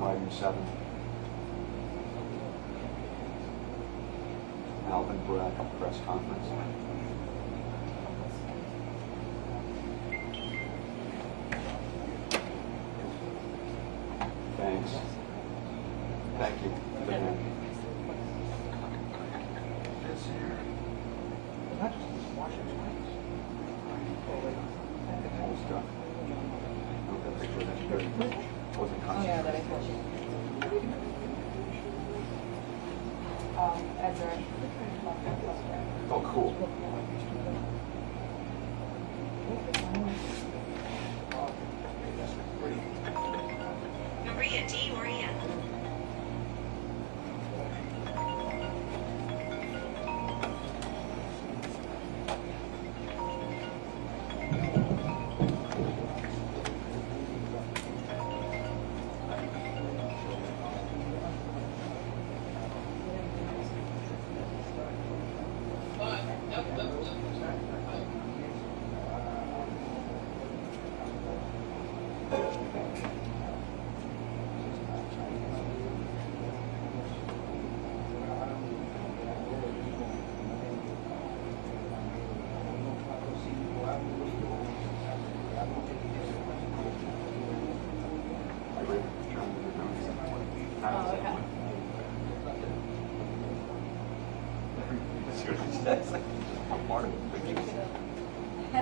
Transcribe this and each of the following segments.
Volume 7. Alvin Bragg press conference. Thanks. Thank you. Good night. It's here. Not just Washington. Old stuff. Look at the picture that's good. Wasn't Oh yeah, that I told you. Edgar. Oh, cool. Maria D. Maria. I'm part of it. I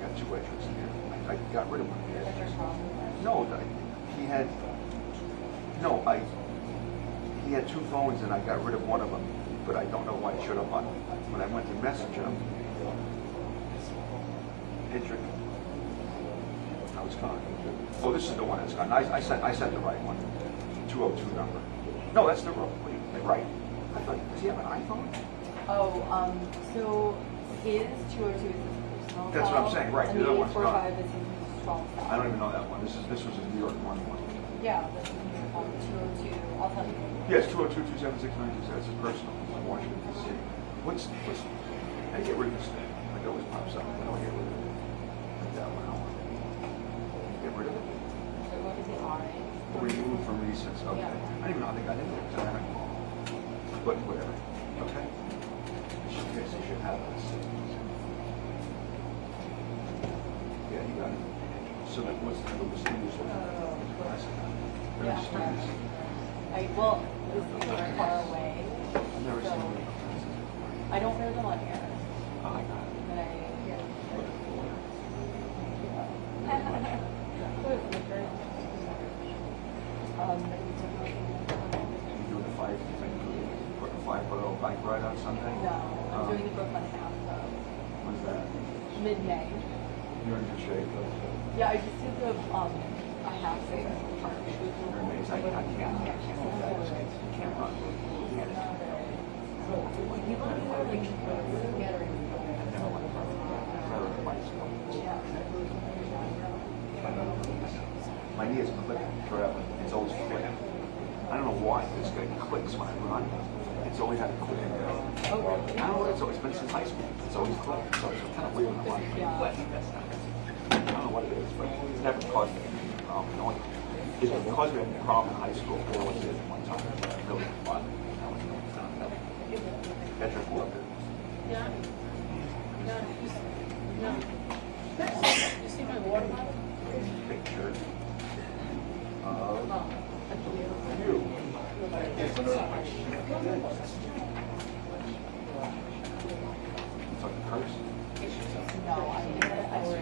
got 2 edges here. I got rid of one here. No, he had. No, he had 2 phones and I got rid of one of them, but I don't know why it showed up on when I went to message him. Hedrick. I was gone. Oh, this is the one that's gone. I sent the right one. 202 number. No, that's the wrong. Right. I thought, does he have an iPhone? Oh, so his 202 is his personal. That's what I'm saying, right. The other one's gone. 45 is his 12. I don't even know that one. This was a New York one. Yeah, this is 202. I'll tell you. Yes, 202-276-927. That's his personal. From Washington D.C. What's? How do you get rid of this thing? Like it always pops up. How do I get rid of it? Like that one. Get rid of it. So what is it? Remove from recents. Okay. Yeah. I don't even know how they got in there. Because I haven't. But whatever. Okay. Yes, you should have this. Yeah, you got it. So that was the students. Yeah. Well, this is so far away. I've never So seen it. I don't know them on here. Oh, I got it. But You doing the 5-foot bike ride on Sunday? no, I'm doing the Brooklyn half, so When's that? mid-May. You're in good shape. Yeah, I just did the a half day at the park. You're amazing. I can't run. My knee is clicking forever. It's always clicking. I don't know why this guy clicks when I run. It's always had a click. I don't know. It's always been since high school. It's always clicked. So it's kind of weird when I want to click. I don't know what it is, but it's never caused me any problem. It caused me a problem in high school. I only did it one time. It really bothered me. Hedrick loved it. Yeah. You see my water bottle? Picture of you. It's like a purse. No, I did it. I was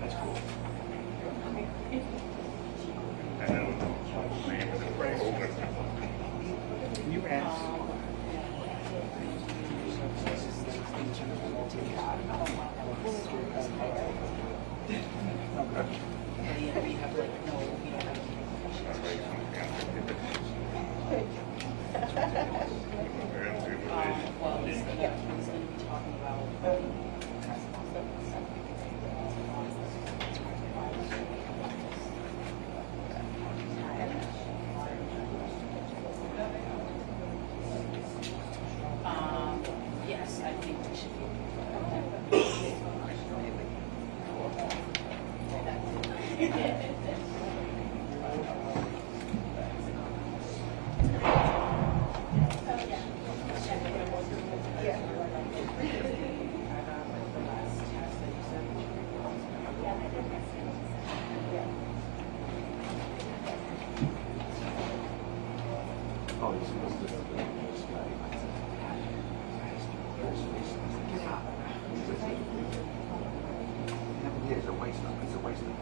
That's cool. Oh, this is this guy. Get out. Yeah, it's a waste of it. It's a waste of it.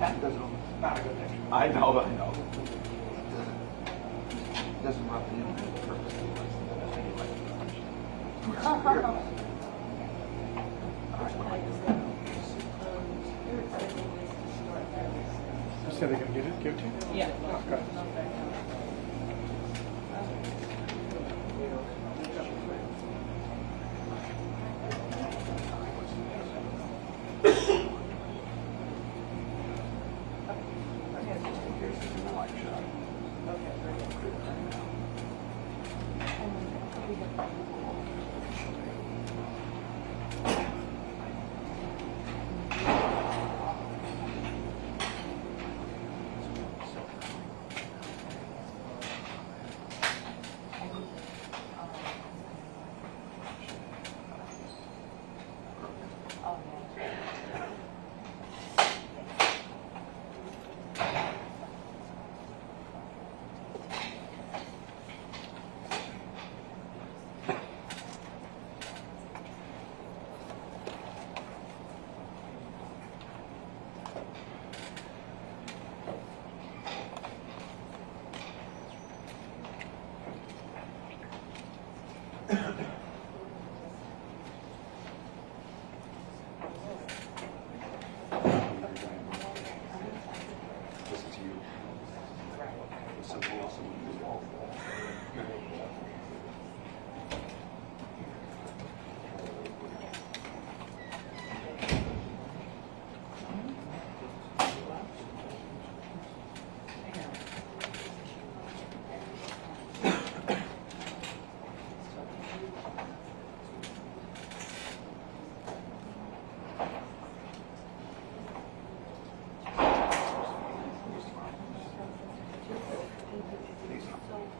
Cat doesn't. Not a good picture. I know. It doesn't rub it in purposely. You said they're going to give it to you? Yeah. Oh, good.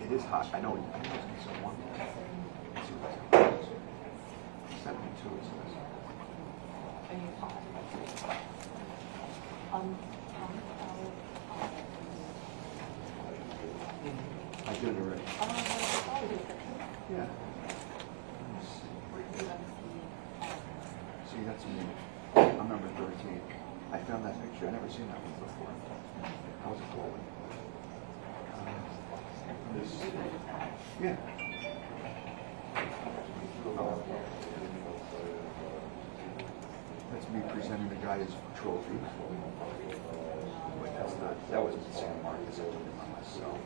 It is hot. I know. I know it's going to be so warm. 72 it says. I did it already. Yeah. See, that's me. I'm number 13. I found that picture. I never seen that one before. How was it called? Yeah. That's me presenting the guy his trophy. Wait, that's not. That was San Marcos. I did it by myself.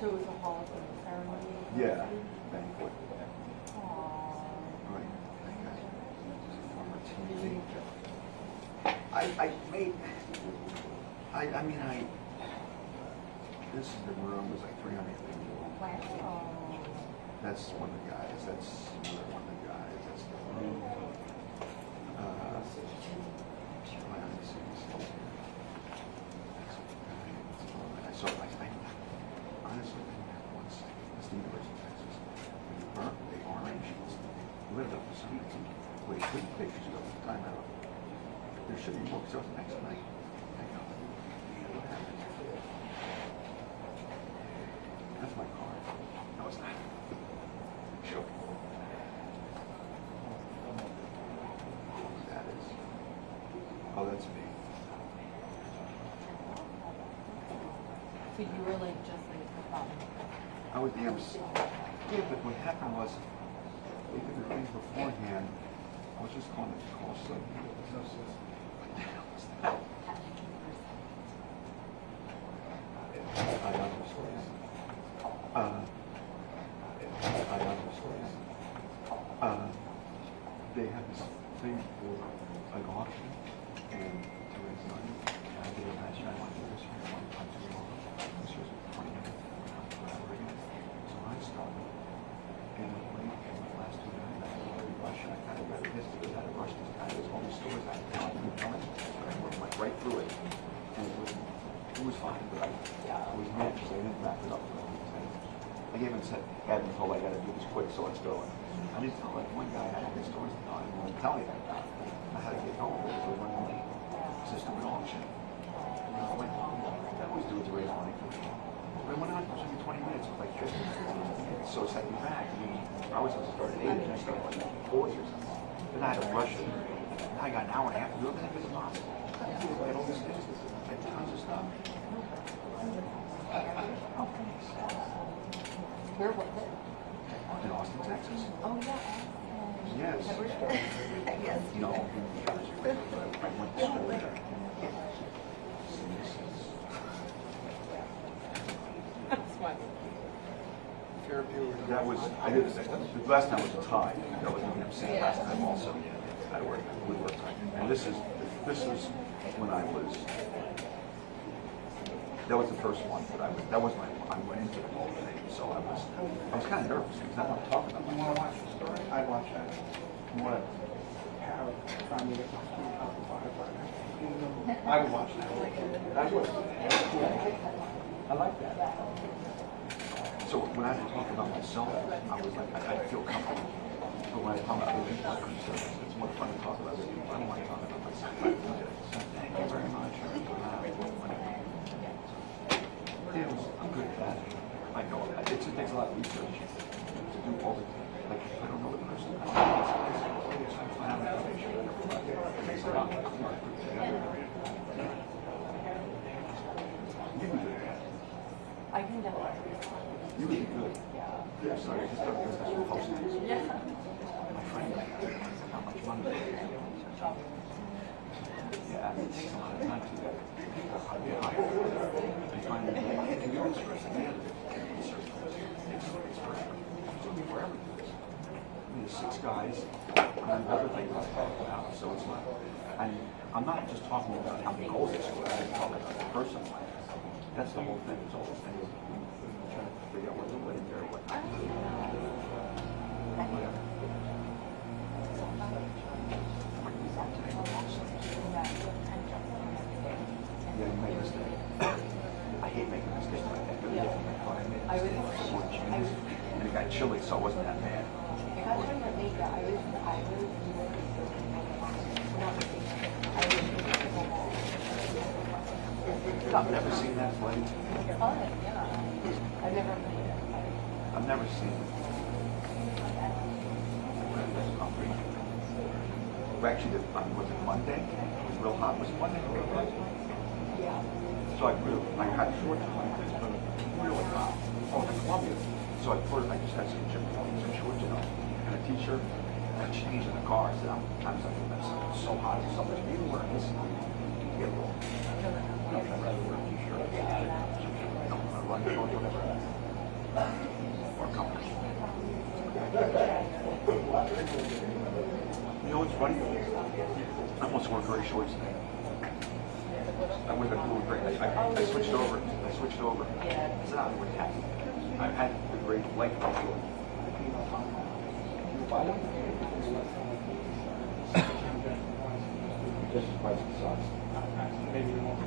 So it was a Hall of Fame ceremony? Yeah. Banquet. Aww. Right. That guy. He's a former teammate. I mean, this is the room was like 300 people. Wow. That's one of the guys. That's another one of the guys. That's the room. So I honestly think that once this University of Texas, when you burnt the orange, lit up the street, where you couldn't take pictures of the time out. There should be more stuff next night. I go, what happened? That's my car. No, it's not. Sure. That is. Oh, that's me. So you were like just like I was the MC. Yeah, but what happened was, they did the things beforehand. I was just calling it call something. What the hell was that? I understand. They have this thing for an auction and to raise money. I did it last year. I went to this year. I went to the auction. This year's 20 minutes. So I started. And the last 2 nights, I was very rushed. I kind of got pissed because I had to rush this guy. There's all these stores I had to tell him. I went right through it. And it was fine, but I was mad because I didn't wrap it up. I gave him said, Adam told I got to do this quick, so let's go. I didn't tell like one guy I had his stores to tell him. He tell me that. I had to get home because we went late. It's just an auction. I always do it to raise money for me. But it went on for 20 20 minutes to play trivia. So it set me back. I mean, I was supposed to start at 8 and I started like at 4 or something. Then I had to rush it. Now I got an hour and a half to do everything as possible. I had all these things. I had tons of stuff. Where was it? In Austin, Texas. Oh, yeah. Yes. Yes. No. I went to school there. That was, I did the last time was a tie. That was the same last time also. I worked with work time. And this is when I was, that was the first one that was my, I went into the whole thing. So I was kind of nervous because I want to talk about You want to watch the story? I'd watch that. what. How trying to get my student out of firefighter. I would watch that. That's what. I like that. So when I talk about myself, I was like, I feel comfortable. But when I talk about other people, it's more fun to talk about other people. I don't want to talk about myself. Thank you very much. Yeah, I'm good at that. I know it just takes a lot of research to do all the, like, I don't know the person. I don't know this. I find out information. It takes a lot. You can do that. I can definitely. You would be good. Yeah, sorry, I just don't know that's what posting is. Yeah. My friend, how much money? Yeah, it takes a lot of time to get hired. I find that you can do this for a second. It's forever. It's going to be forever. I mean, there's 6 guys, and then the other thing I talk about, so it's not, I'm not just talking about how many goals they score, I'm talking about the person. That's the whole thing, it's all those things. Trying to figure out what to put in there, what not to do. Whatever. Yeah, you make a mistake. I hate making mistakes like that. Really, I thought I made a mistake. And it got chilly, so I wasn't that mad. I got trying to make that. I was I've never seen that play. it's fun, yeah. I've never played it. I've never seen it. We actually did, was it Monday? It was real hot. Was it Monday? Yeah. So I had shorts on like this, but really hot. Oh, in Columbia. So I just had some shorts, and a t-shirt. And I changed in the car. I said, I'm it's so hot. It's so much. Even wearing this, you get a little. I'd rather wear a t-shirt. A run short, whatever. Or comfort. You know what's funny? I almost wore gray shorts today. I would have been really great. I switched over. I said, I would have. I've had the great light shorts. Just as price of socks. Maybe you won't.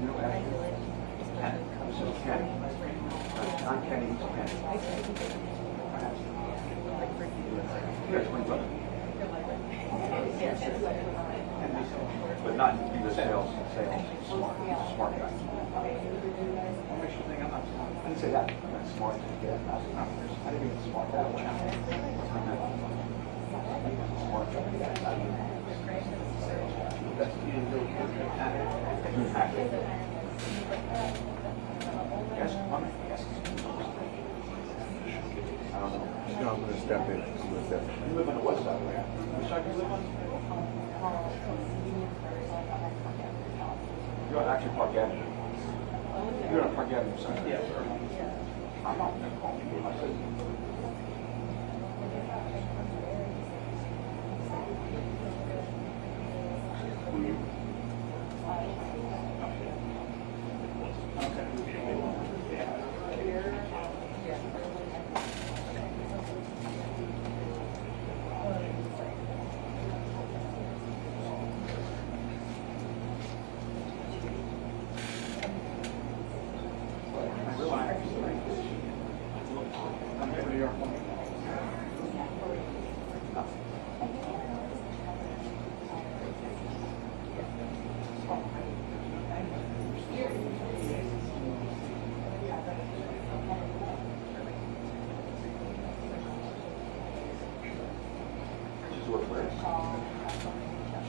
You know, actually, Ken. This is Ken. I'm Kenny. He's Kenny. You guys went up. But not to be the sales. Smart. He's a smart guy. What makes you think I'm not smart? I didn't say that. I'm not smart. Yeah, I didn't mean smart that way. Smart. That's you didn't do it. You have it. Yes, mommy. Yes. I don't know. No, I'm gonna step in. You live on the west side, right? Which side do you live on? You're on actually Park Avenue. You're on Park Avenue side. Yes. I'm not gonna call you. I said.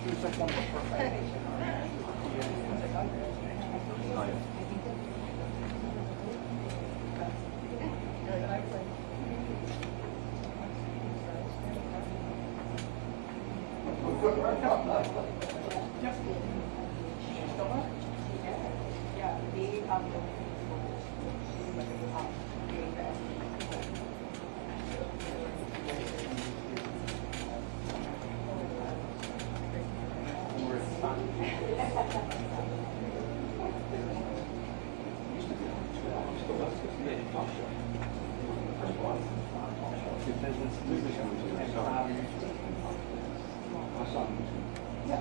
He was like one of the first guys. Oh, yeah. Yeah,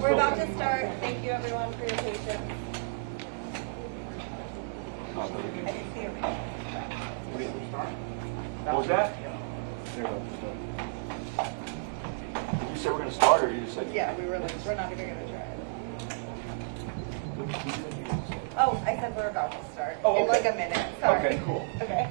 We're about to start. Thank you everyone for your patience. What was that? Did you say we're going to start, or you just said? Yeah, we're not even gonna try it. Oh, I said we're about to start. Oh, In okay. like a minute. Sorry. Okay, cool. Okay.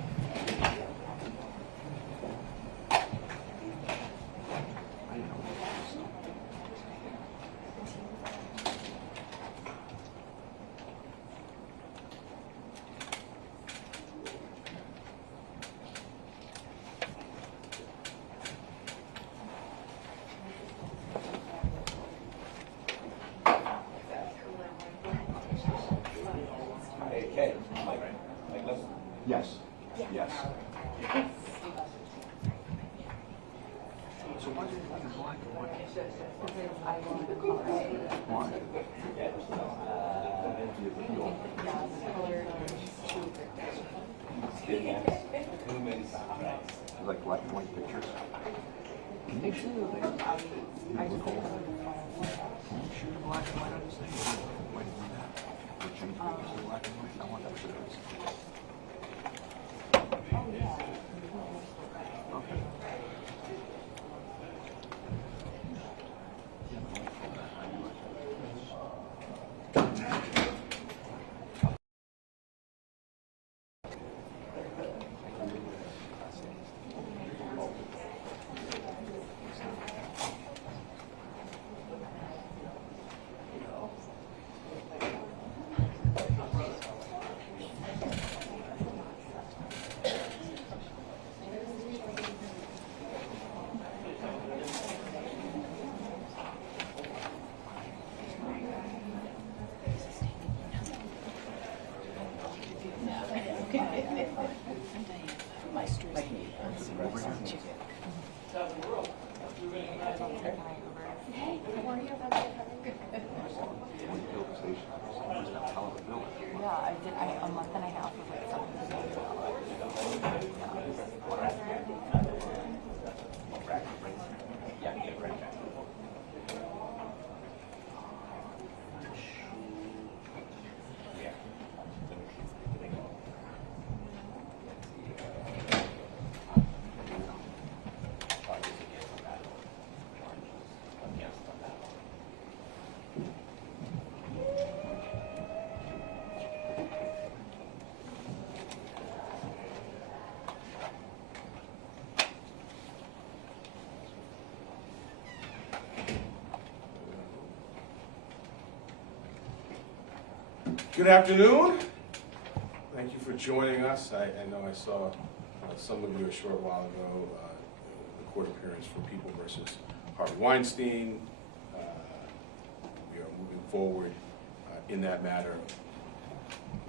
Yes. Yes. So why did you want to black and white? Why? You like black and white pictures? Can you shoot they look old? Can you shoot black and white on this thing? Why do you do that? Or change pictures to black and white? I want that series. Okay. Good afternoon. Thank you for joining us. I know I saw some of you a short while ago, the court appearance for People versus Harvey Weinstein. We are moving forward in that matter.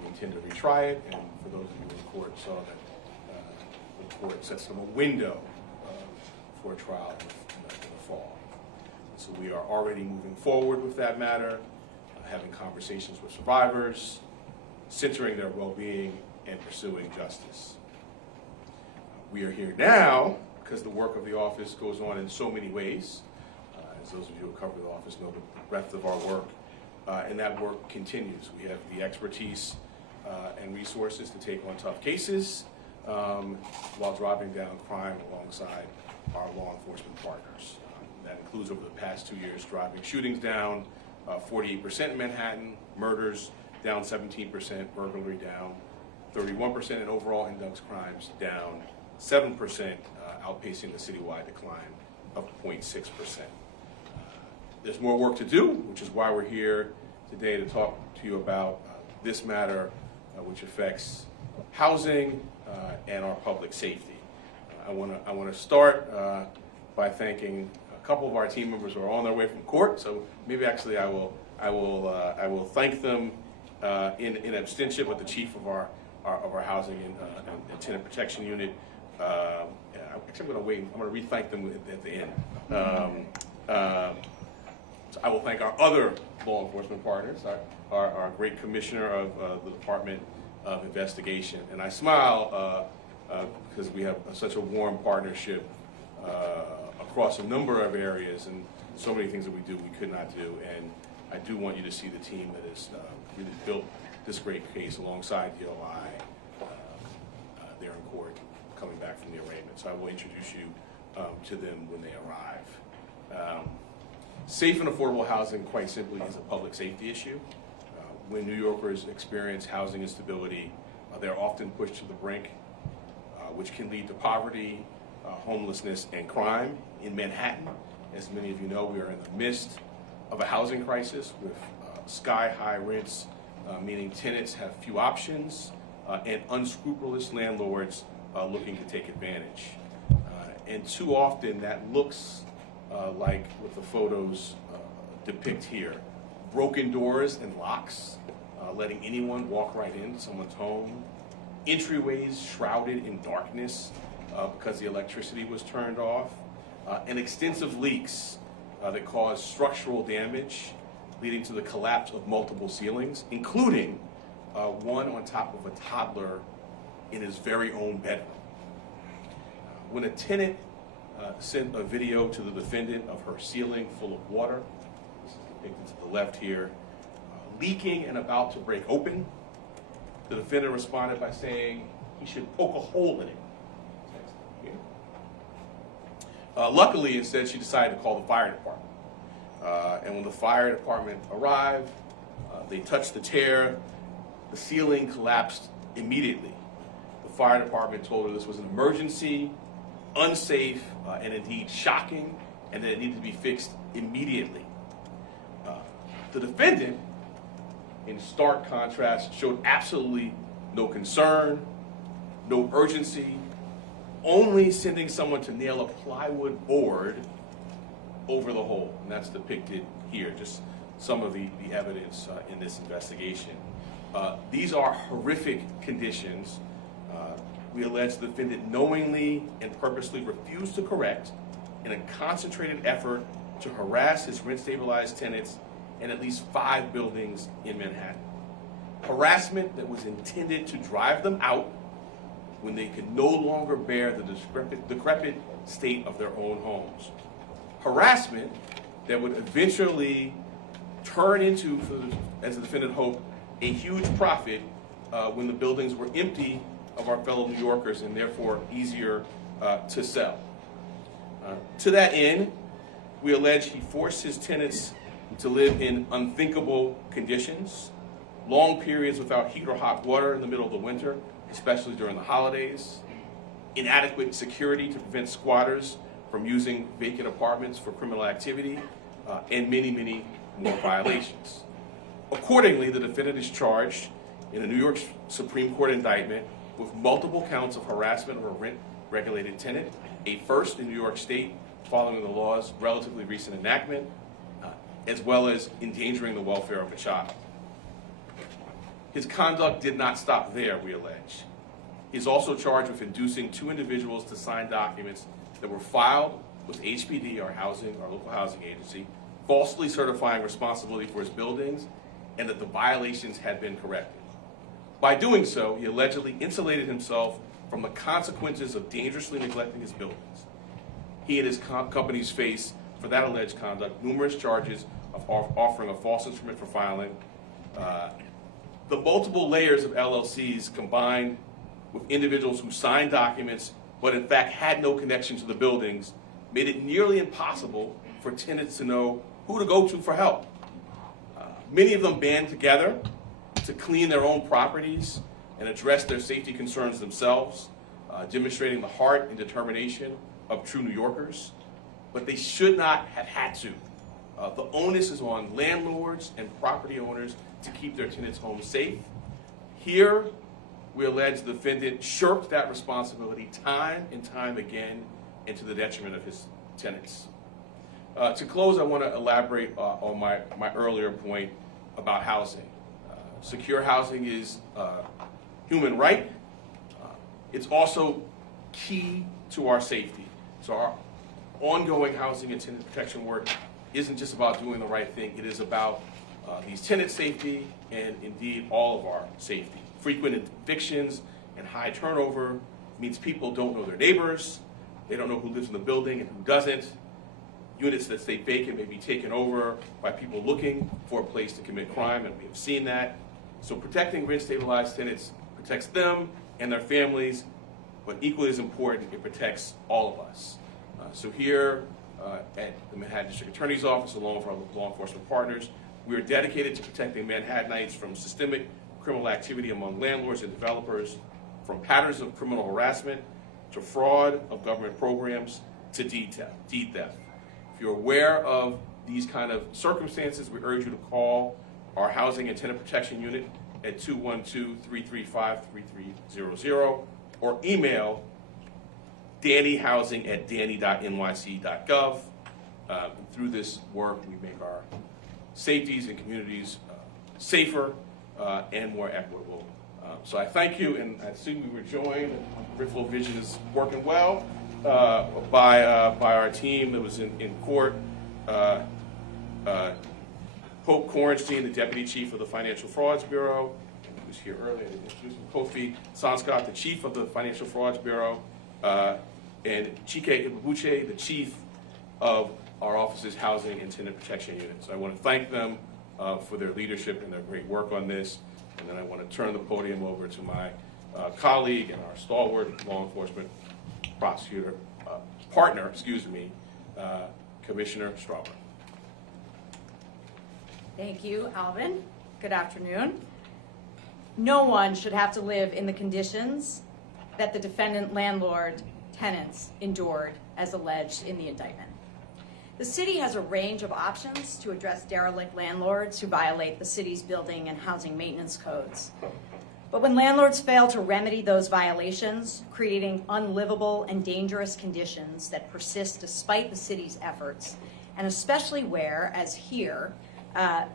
We intend to retry it, and for those of you in the court saw that the court sets them a window for a trial in the fall. So we are already moving forward with that matter, having conversations with survivors, centering their well-being, and pursuing justice. We are here now because the work of the office goes on in so many ways. As those of you who cover the office know the breadth of our work, and that work continues. We have the expertise and resources to take on tough cases while driving down crime alongside our law enforcement partners. That includes, over the past 2 years, driving shootings down 48% in Manhattan, murders down 17%, burglary down 31%, and overall index crimes down 7%, outpacing the citywide decline of 0.6%. There's more work to do, which is why we're here today to talk to you about this matter, which affects housing and our public safety. I want to start by thanking a couple of our team members who are on their way from court. So maybe actually I will thank them in absentia, but the chief of our housing and tenant protection unit. Actually, I'm going to wait. I'm going to re-thank them at the end. So I will thank our other law enforcement partners, our great commissioner of the Department of Investigation. And I smile because we have such a warm partnership across a number of areas, and so many things that we do we could not do. And I do want you to see the team that has really built this great case alongside DOI there in court coming back from the arraignment. So I will introduce you to them when they arrive. Safe and affordable housing, quite simply, is a public safety issue. When New Yorkers experience housing instability, they're often pushed to the brink, which can lead to poverty, homelessness, and crime. In Manhattan, as many of you know, we are in the midst of a housing crisis with sky-high rents, meaning tenants have few options, and unscrupulous landlords looking to take advantage. And too often that looks like what the photos depict here. Broken doors and locks, letting anyone walk right into someone's home. Entryways shrouded in darkness because the electricity was turned off. And extensive leaks that cause structural damage, leading to the collapse of multiple ceilings, including one on top of a toddler in his very own bedroom. When a tenant sent a video to the defendant of her ceiling full of water, this is depicted to the left here, leaking and about to break open, the defendant responded by saying he should poke a hole in it. Luckily, instead, she decided to call the fire department. And when the fire department arrived, they touched the tear. The ceiling collapsed immediately. The fire department told her this was an emergency, unsafe, and indeed shocking, and that it needed to be fixed immediately. The defendant, in stark contrast, showed absolutely no concern, no urgency, only sending someone to nail a plywood board over the hole. And that's depicted here, just some of the evidence in this investigation. These are horrific conditions. We allege the defendant knowingly and purposely refused to correct in a concentrated effort to harass his rent-stabilized tenants in at least 5 buildings in Manhattan. Harassment that was intended to drive them out when they could no longer bear the decrepit state of their own homes. Harassment that would eventually turn into, as the defendant hoped, a huge profit when the buildings were empty of our fellow New Yorkers and therefore easier to sell. To that end, we allege he forced his tenants to live in unthinkable conditions, long periods without heat or hot water in the middle of the winter, especially during the holidays, inadequate security to prevent squatters from using vacant apartments for criminal activity, and many, many more violations. Accordingly, the defendant is charged in a New York Supreme Court indictment with multiple counts of harassment of a rent-regulated tenant, a first in New York State following the law's relatively recent enactment, as well as endangering the welfare of a child. His conduct did not stop there, we allege. He is also charged with inducing 2 individuals to sign documents that were filed with HPD, our local housing agency, falsely certifying responsibility for his buildings and that the violations had been corrected. By doing so, he allegedly insulated himself from the consequences of dangerously neglecting his buildings. He and his companies face, for that alleged conduct, numerous charges of offering a false instrument for filing. The multiple layers of LLCs combined with individuals who signed documents but in fact had no connection to the buildings made it nearly impossible for tenants to know who to go to for help. Many of them band together to clean their own properties and address their safety concerns themselves, demonstrating the heart and determination of true New Yorkers, but they should not have had to. The onus is on landlords and property owners to keep their tenants' homes safe. Here, we allege the defendant shirked that responsibility time and time again and to the detriment of his tenants. To close, I want to elaborate on my earlier point about housing. Secure housing is a human right. It's also key to our safety. So our ongoing housing and tenant protection work isn't just about doing the right thing. It is about these tenants' safety and indeed all of our safety. Frequent evictions and high turnover means people don't know their neighbors. They don't know who lives in the building and who doesn't. Units that stay vacant may be taken over by people looking for a place to commit crime, and we have seen that. So protecting rent-stabilized tenants protects them and their families, but equally as important, it protects all of us. So here at the Manhattan District Attorney's Office, along with our law enforcement partners, we are dedicated to protecting Manhattanites from systemic criminal activity among landlords and developers, from patterns of criminal harassment to fraud of government programs to deed theft. If you're aware of these kind of circumstances, we urge you to call our Housing and Tenant Protection Unit at 212-335-3300 or email dannyhousing@danny.nyc.gov. Through this work, we make our safeties and communities safer and more equitable. So I thank you, and I see we were joined. Peripheral vision is working well by our team that was in court. Hope Corenstein, the Deputy Chief of the Financial Frauds Bureau, who was here earlier, Kofi Sanscott, the Chief of the Financial Frauds Bureau, and Chike Ibubuche, the Chief of our office's Housing and Tenant Protection Unit. So I want to thank them for their leadership and their great work on this. And then I want to turn the podium over to my colleague and our stalwart law enforcement partner, Commissioner Strawberry. Thank you, Alvin. Good afternoon. No one should have to live in the conditions that the defendant landlord tenants endured as alleged in the indictment. The city has a range of options to address derelict landlords who violate the city's building and housing maintenance codes. But when landlords fail to remedy those violations, creating unlivable and dangerous conditions that persist despite the city's efforts, and especially where, as here,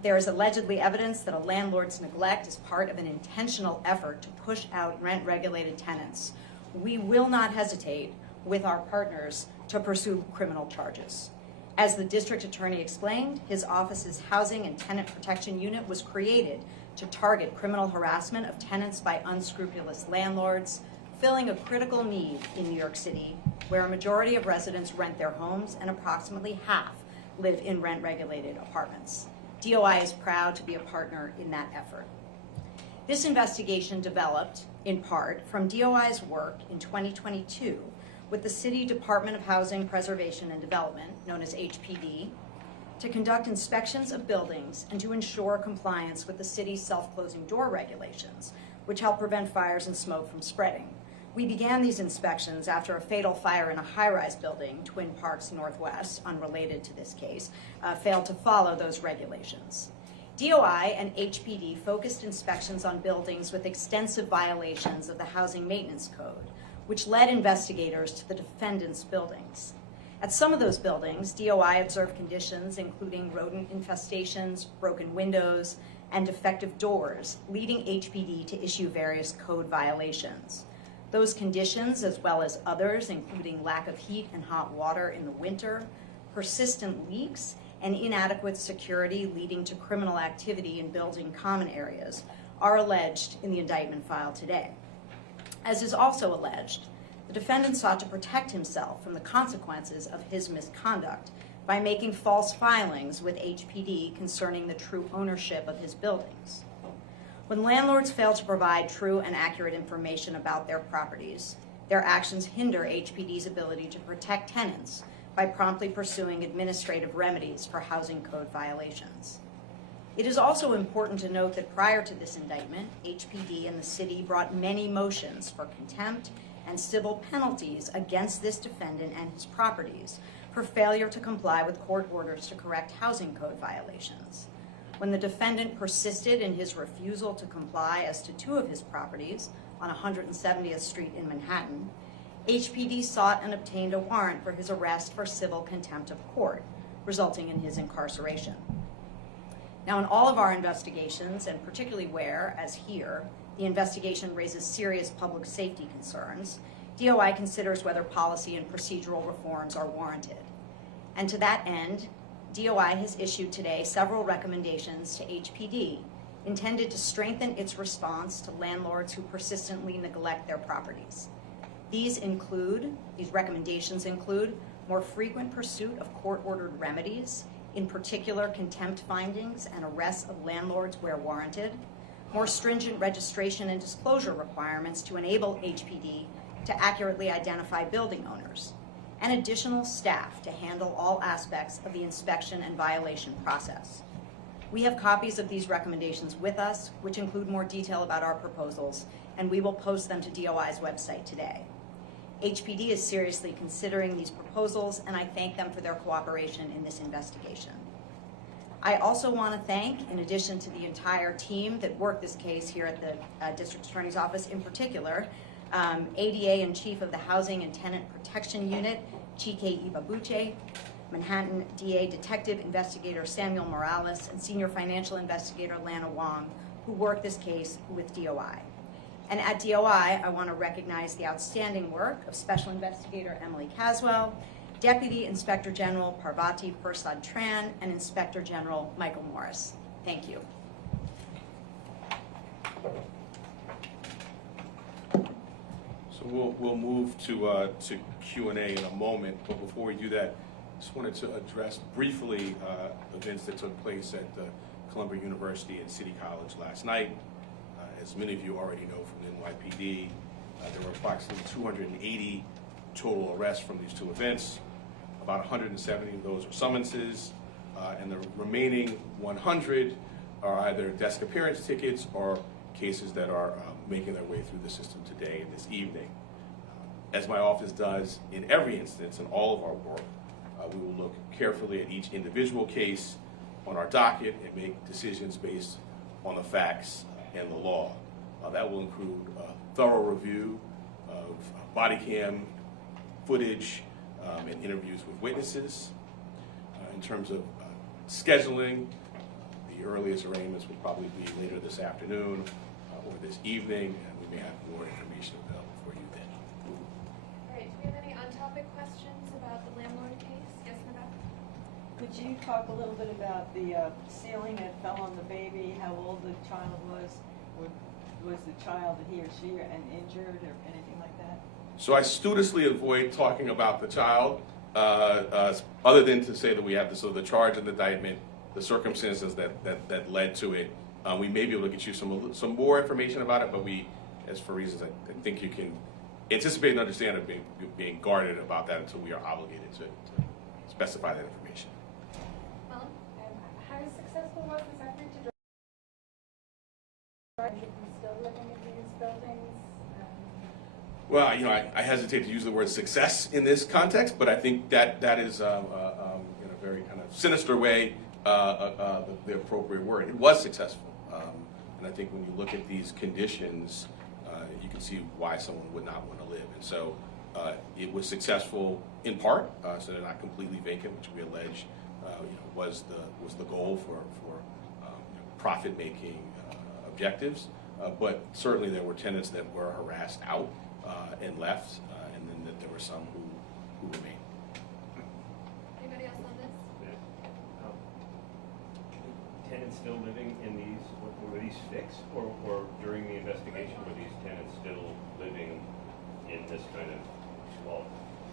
there is allegedly evidence that a landlord's neglect is part of an intentional effort to push out rent-regulated tenants, we will not hesitate with our partners to pursue criminal charges. As the district attorney explained, his office's Housing and Tenant Protection Unit was created to target criminal harassment of tenants by unscrupulous landlords, filling a critical need in New York City, where a majority of residents rent their homes and approximately half live in rent-regulated apartments. DOI is proud to be a partner in that effort. This investigation developed, in part, from DOI's work in 2022 with the City Department of Housing Preservation and Development, known as HPD, to conduct inspections of buildings and to ensure compliance with the city's self-closing door regulations, which help prevent fires and smoke from spreading. We began these inspections after a fatal fire in a high-rise building, Twin Parks Northwest, unrelated to this case, failed to follow those regulations. DOI and HPD focused inspections on buildings with extensive violations of the Housing Maintenance Code, which led investigators to the defendant's buildings. At some of those buildings, DOI observed conditions including rodent infestations, broken windows, and defective doors, leading HPD to issue various code violations. Those conditions, as well as others, including lack of heat and hot water in the winter, persistent leaks, and inadequate security leading to criminal activity in building common areas, are alleged in the indictment filed today. As is also alleged, the defendant sought to protect himself from the consequences of his misconduct by making false filings with HPD concerning the true ownership of his buildings. When landlords fail to provide true and accurate information about their properties, their actions hinder HPD's ability to protect tenants by promptly pursuing administrative remedies for housing code violations. It is also important to note that prior to this indictment, HPD and the city brought many motions for contempt and civil penalties against this defendant and his properties for failure to comply with court orders to correct housing code violations. When the defendant persisted in his refusal to comply as to 2 of his properties on 170th Street in Manhattan, HPD sought and obtained a warrant for his arrest for civil contempt of court, resulting in his incarceration. Now, in all of our investigations, and particularly where, as here, the investigation raises serious public safety concerns, DOI considers whether policy and procedural reforms are warranted. And to that end, DOI has issued today several recommendations to HPD intended to strengthen its response to landlords who persistently neglect their properties. These recommendations include more frequent pursuit of court-ordered remedies, in particular contempt findings and arrests of landlords where warranted, more stringent registration and disclosure requirements to enable HPD to accurately identify building owners, and additional staff to handle all aspects of the inspection and violation process. We have copies of these recommendations with us, which include more detail about our proposals, and we will post them to DOI's website today. HPD is seriously considering these proposals, and I thank them for their cooperation in this investigation. I also want to thank, in addition to the entire team that worked this case here at the District Attorney's Office, in particular, ADA and Chief of the Housing and Tenant Protection Unit, Chike Ibabuche, Manhattan DA Detective Investigator Samuel Morales, and Senior Financial Investigator Lana Wong, who worked this case with DOI. And at DOI, I want to recognize the outstanding work of Special Investigator Emily Caswell, Deputy Inspector General Parvati Persad Tran, and Inspector General Michael Morris. Thank you. So we'll move to Q&A in a moment, but before we do that, I just wanted to address briefly events that took place at Columbia University and City College last night. As many of you already know from the NYPD, there were approximately 280 total arrests from these 2 events. About 170 of those are summonses, and the remaining 100 are either desk appearance tickets or cases that are making their way through the system today and this evening. As my office does in every instance in all of our work, we will look carefully at each individual case on our docket and make decisions based on the facts and the law. That will include a thorough review of body cam footage and interviews with witnesses. In terms of scheduling, the earliest arraignments will probably be later this afternoon or this evening, and we may have more information available for you then. All right, do we have any on-topic questions about the landlord case? Yes, Madam? Could you talk a little bit about the ceiling that fell on the baby, how old the child was? Was the child, he or she, injured or anything like that? So I studiously avoid talking about the child, other than to say that we have the charge of the indictment, the circumstances that led to it. We may be able to get you some more information about it, but we, as for reasons I think you can anticipate and understand, of being guarded about that until we are obligated to specify that information. Mom? How successful was this effort to drive people still living in these buildings? Well, I hesitate to use the word success in this context, but I think that is in a very kind of sinister way the appropriate word. It was successful. And I think when you look at these conditions, you can see why someone would not want to live. And so it was successful in part, so they're not completely vacant, which we allege was the goal for profit-making objectives. But certainly there were tenants that were harassed out and left, and then that there were some who remained. Anybody else on this? Tenants still living in these, were these fixed, or during the investigation, were these tenants still living in this kind of wall?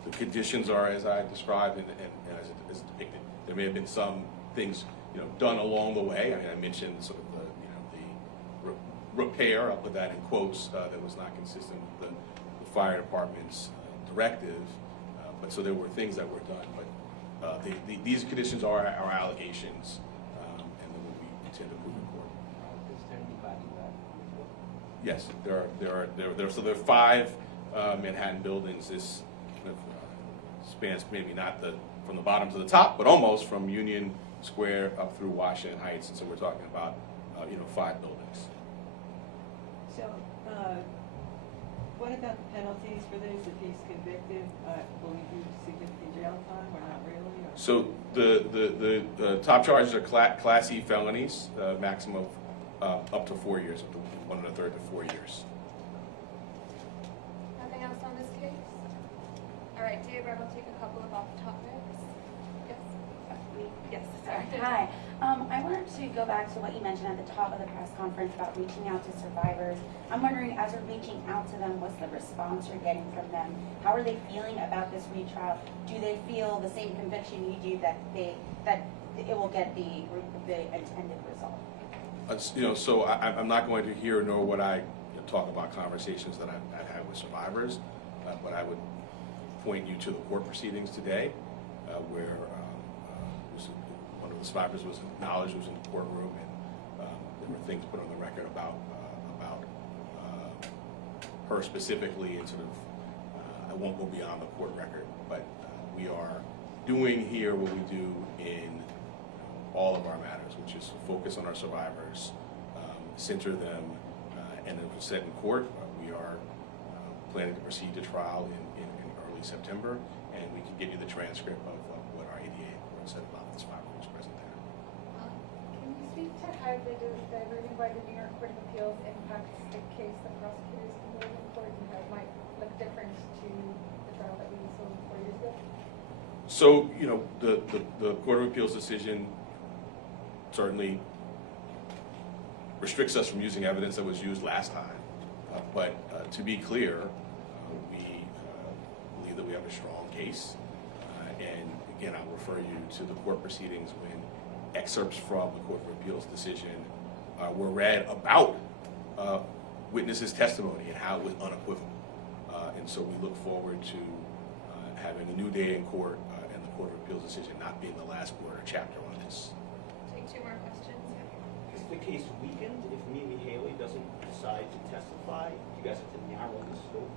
The conditions are as I described and as depicted. There may have been some things done along the way. I mean, I mentioned sort of the repair, I'll put that in quotes, that was not consistent with the fire department's directive. But so there were things that were done. But these conditions are our allegations, and then we intend to prove in court. Yes, so there are 5 Manhattan buildings. This kind of, spans maybe not from the bottom to the top, but almost from Union Square up through Washington Heights. And so we're talking about 5 buildings. So, what about the penalties for this? If he's convicted, will he do significant jail time or not really? Or? So the top charges are Class E felonies, maximum up to 4 years, up to 1 1/3 to 4 years. Nothing else on this case? All right, Deborah, we'll take a couple of off topics. Yes? Yes, sorry. Hi. I wanted to go back to what you mentioned at the top of the press conference about reaching out to survivors. I'm wondering, as you're reaching out to them, what's the response you're getting from them? How are they feeling about this retrial? Do they feel the same conviction you do that it will get the intended result? So I'm not going to hear nor would I talk about conversations that I've had with survivors, but I would point you to the court proceedings today, where one of the survivors was acknowledged, was in the courtroom, and there were things put on the record about her specifically, and sort of I won't go beyond the court record, but we are doing here what we do in all of our matters, which is focus on our survivors, center them, and it was said in court. We are planning to proceed to trial in early September, and we can give you the transcript of what our ADA court said about the survivor who was present there. Can you speak to how the ruling by the New York Court of Appeals impacts the case that prosecutors can hold in court, and how it might look different to the trial that we saw 4 years ago? So, the Court of Appeals decision certainly restricts us from using evidence that was used last time. But to be clear, we believe that we have a strong case. And again, I'll refer you to the court proceedings when excerpts from the Court of Appeals decision were read about witnesses' testimony and how it was unequivocal. And so we look forward to having a new day in court and the Court of Appeals decision not being the last word or chapter on this. Take 2 more questions. Is the case weakened if Mimi Haley doesn't decide to testify? You guys have to narrow the scope.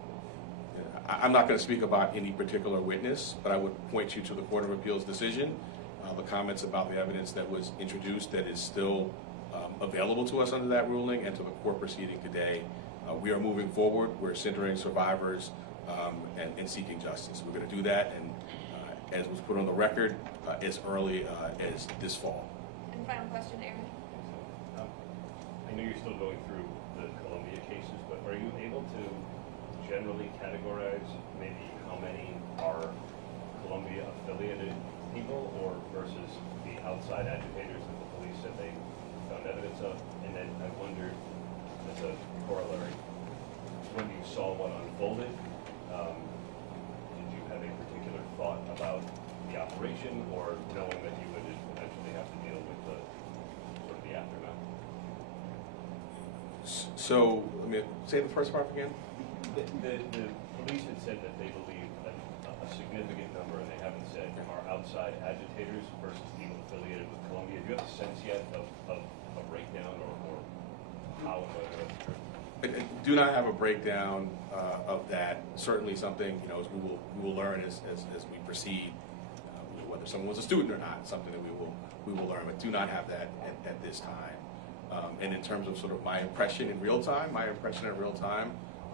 I'm not going to speak about any particular witness, but I would point you to the Court of Appeals decision, the comments about the evidence that was introduced that is still available to us under that ruling, and to the court proceeding today. We are moving forward. We're centering survivors and seeking justice. We're going to do that, and as was put on the record, as early as this fall. And final question, Aaron. I know you're still going through the Columbia cases, but are you able to generally categorize maybe how many are Columbia affiliated people or versus the outside agitators that the police said they found evidence of? And then I wondered, as a corollary, when you saw what unfolded, did you have a particular thought about the operation, or knowing that you would eventually have to deal with the sort of the aftermath? So, let me say the first part again. The police had said that they believe that a significant number, and they haven't said, are outside agitators versus people affiliated with Columbia. Do you have a sense yet of a breakdown or how and whether that's true? I do not have a breakdown of that. Certainly something, as we will learn as we proceed, what whether someone was a student or not, something that we will learn, but do not have that at this time. And in terms of sort of my impression in real time,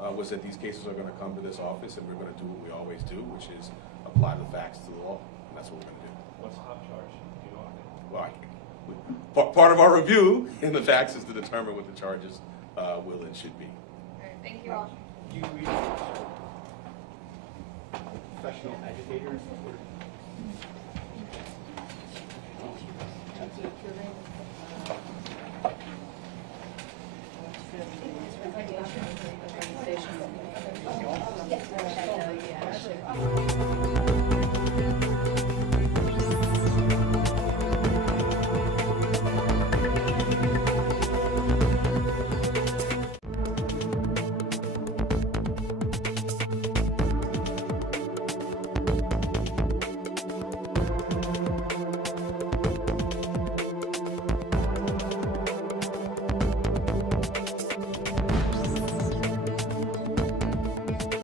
was that these cases are going to come to this office and we're going to do what we always do, which is apply the facts to the law, and that's what we're going to do. What's the hot charge? Do you know? Well, part of our review in the facts is to determine what the charges will and should be. All right, thank you all. Do you read professional educators? That's it, your name?